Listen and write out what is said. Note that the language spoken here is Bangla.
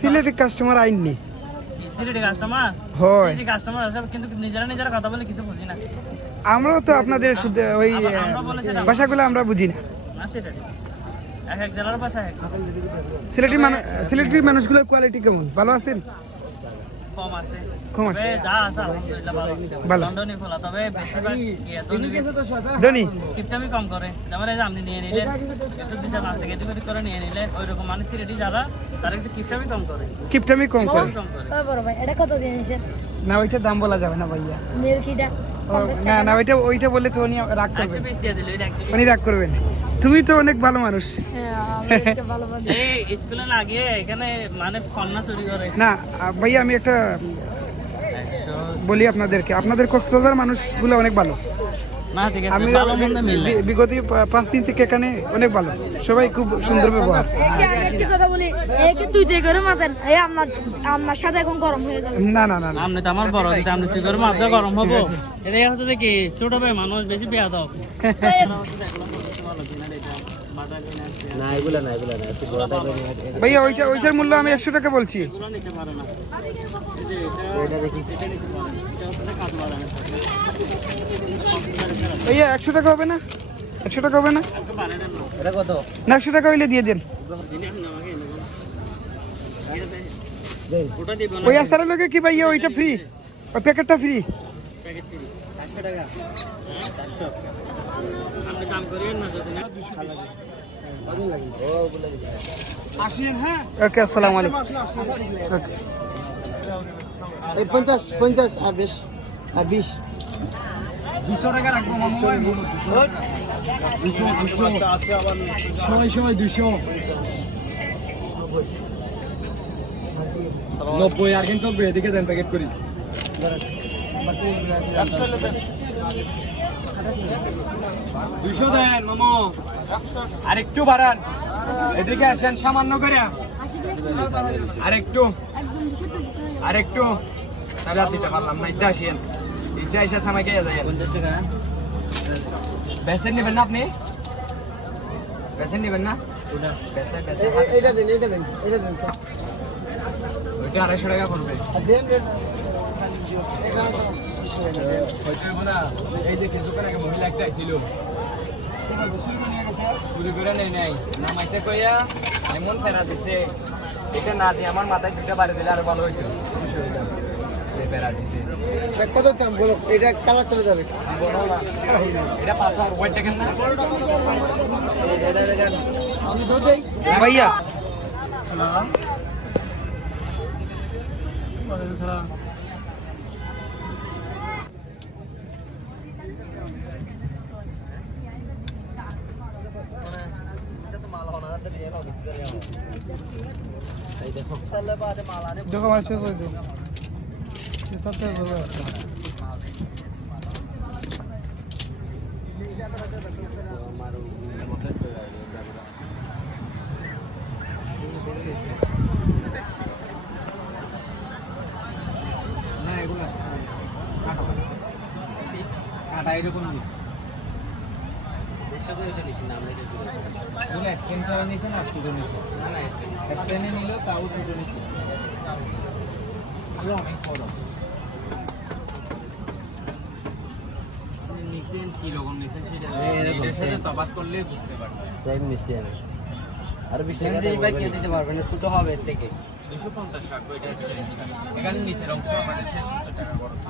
সিলেটি কাস্টমার আইননি সিলেটি কাস্টমার হয় সিলেটি কাস্টমার আছে কিন্তু নিজেরা কথা বলে কিছু বুঝি না। আমরাও তো আপনাদের শুধু ওই ভাষাগুলো আমরা বুঝি না। না সেটা ঠিক, এক এক জেলার ভাষা এক। সিলেটি মানুষগুলোর কোয়ালিটি কেমন, ভালো আছেন? কম আসে, কম আসে, তবে যা আছে আলহামদুলিল্লাহ ভালো। লন্ডনে খোলা, তবে বেশিরভাগ ধনী টিপটামি কম করে। যেমন এই যে আপনি নিয়ে নিলেন একটু দিতে পাঁচ টাকা এদিক ওদিক করে নিয়ে নিলেন, ওইরকম মানে সিলেটি যারা তারা একটু টিপটামি কম করে। কিপটামি কম করে বড় ভাই এটা কত দিয়ে নিছেন? না ওইটা দাম বলা যাবে না ভাইয়া। মিল্কিটা না না ওইটা বললে তো উনি রাগ করবেন। 120 দিয়ে দিল, এটা 120। উনি রাগ করবেন। তুমি তো অনেক ভালো মানুষ। হ্যাঁ ভালো ভালো। এই স্কুলে না গিয়ে এখানে মানে ফন্না চুরি করে না ভাইয়া আমি একটা বলি আপনাদেরকে, আপনাদের কক্সবাজার মানুষগুলো অনেক ভালো। না ঠিক আছে, আমি ভালো মন্দ মিলে। বিগত 5 দিন থেকে এখানে অনেক ভালো, সবাই খুব সুন্দর ব্যবহার। একটা কথা বলি, একে তুই করে মাতেন, এই আপনার সাথে এখন গরম হয়ে গেল। না না না না, আপনি তো আমার বড় দিতে, আপনি তুই করে মাথা গরম হবো। এটাই হচ্ছে যে কি ছোট ভাই মানুষ বেশি পেয়া দাও না এগুলা না একটু বড় টাইপের ভাইয়া ওইটার মূল্য আমি 100 টাকা বলছি। এগুলো নিতে পারে না। এটা দেখি ভাইয়া 100 টাকা হবে না? 100 টাকা হবে না? একটু বাড়াই দেন না। এটা কত? না 100 টাকা হইলে দিয়ে দেন। ওটা দিব না, ওই আসারের লোকে কি ভাইয়া ওইটা ফ্রি, ওই প্যাকেটটা ফ্রি? Packet free. 400 টাকা। 400 আপনি দাম করিয়েন না যদি না। ওকে আসসালামু আলাইকুম। ওকে এই 50 আর 20 আর 20 200 টাকা রাখবো মামু ভাই। 200 90 আর কিন্তু এদিকে দেন প্যাকেট করি। 200 দেন মামু, আর একটু বাড়ান, এদিকে আসেন সামান্য করে, আর একটু তাহলে দিতে পারলাম না। ইদা আসেন, ইদা এসে সামাই কে যায় 50 টাকা। বেসেন নেবেন না আপনি? বেসেন নেবেন না? ওটা বেসে এইটা দেন এটা দেন ওইটা 250 টাকা পড়বে। দেন এই যে কিছুক্ষণ আগে মহিলা একটা আইছিল, চুরি করে নেই নাই, নামাইতে কইয়া এমন ফেরা দিছে, এটা না দিয়ে আমার মাথায় দুটা বাড়ি দিলে আরো ভালো হইতো। সে ফেরা দিছে কত দাম বলো, এটা কালার চলে যাবে। জীবনও না, এটা পাথর ওয়েট দেখেন না এটা দেখেন ভাইয়া। এই দেখো দেখো আমার চোখ করে দিও, তাতে বলবো একটা। না এগুলো কাটা এরকম নেই, দেড়শো করে নিচ্ছি না আমরা এগুলো স্ক্যান ছাড়া নিছে না ছোট নিছে? না না স্ক্যানে নিল তাও ছোট নিছে। এগুলো অনেক বড়। নিচ্ছেন কি রকম নিচ্ছেন সেটা এটার সাথে তফাৎ করলে বুঝতে পারবে। সেম নিচ্ছি আমি আর 20 টাকা ভাই কেউ দিতে পারবে না, ছোট হবে এর থেকে। 250 রাখবো, এটা স্ক্যান। এখানে নিচের অংশ আমাদের 70 টাকা খরচ।